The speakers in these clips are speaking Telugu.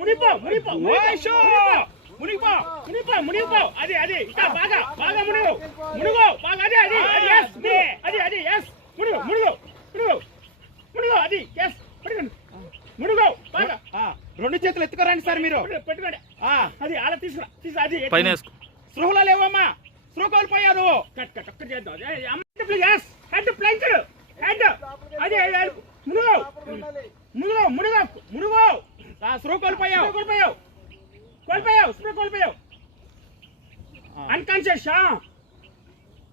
మునిగిపో అది ఇంకా బాగా మునుగు బాగా అది yes మునుగు అది yes మునుగు బాగా రెండు చేతులు ఎత్తుకోరండి సార్ మీరు పెట్టుకోండి అది అలా తీసుకురా అది పైన స్పృహలో లేవమ్మా స్పృహ కోల్పోయా నువ్వు కట్ చేద్దాం yes హెడ్ ప్లంచ్ హెడ్ అది మునుగు స్పృహ కోల్పోయావు అన్కాన్షియస్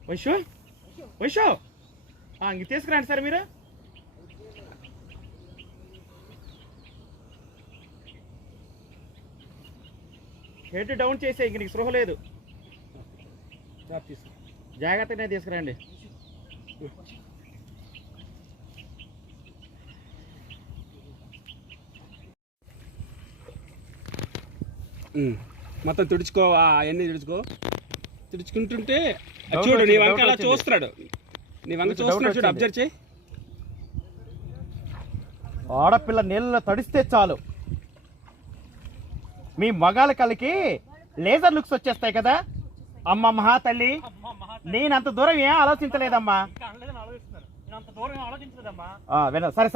వైషు ఇంక తీసుకురండి సార్ మీరు హెడ్ డౌన్ చేసే ఇంక నీకు స్పృహ లేదు జాగ్రత్తగానే తీసుకురండి మొత్తం తుడుచుకో అవన్నీ తుడుచుకుంటుంటే చూడు నీ వంక అలా చూస్తున్నాడు చూడు అబ్జర్వ్ చేయి. ఆడపిల్ల నీళ్ళలో తడిస్తే చాలు మీ మగాల కలికి లేజర్ లుక్స్ వచ్చేస్తాయి కదా. అమ్మ మహా తల్లి నేనంత దూరం ఏం ఆలోచించలేదమ్మా.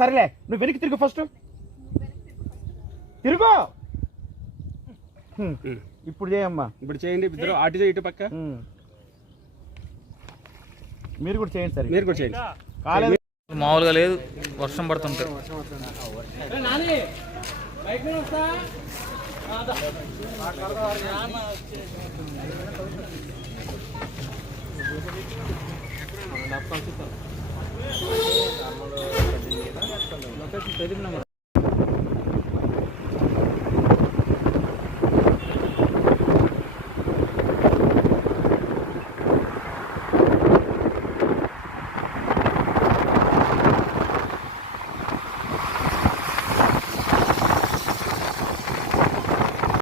సరేలే నువ్వు వెనక్కి తిరుగు, ఫస్ట్ తిరుగు. ఇప్పుడు చేయమ్మా. ఇప్పుడు చేయండి ఇద్దరు, అటు ఇటు పక్క. మీరు కూడా చేయండి సార్. మీరు కూడా చేయండి. కాలేదు మామూలుగా లేదు, వర్షం పడుతుంటే.